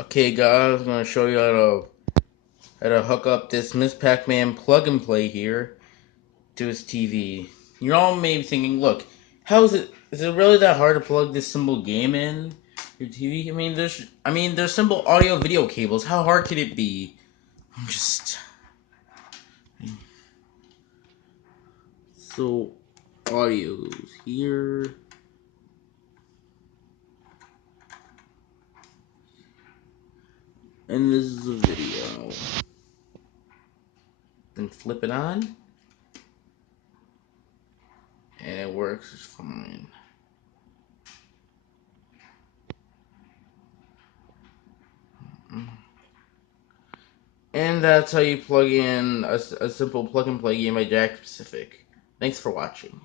Okay guys, I'm gonna show you how to hook up this Ms.PAC man plug and play here to his TV. You're all maybe thinking, look, how is it really that hard to plug this simple game in your TV? There's simple audio video cables. How hard could it be? I'm just so audio's here. And this is a video. Then flip it on. And it works fine. And that's how you plug in a simple plug and play game by Jakks. Thanks for watching.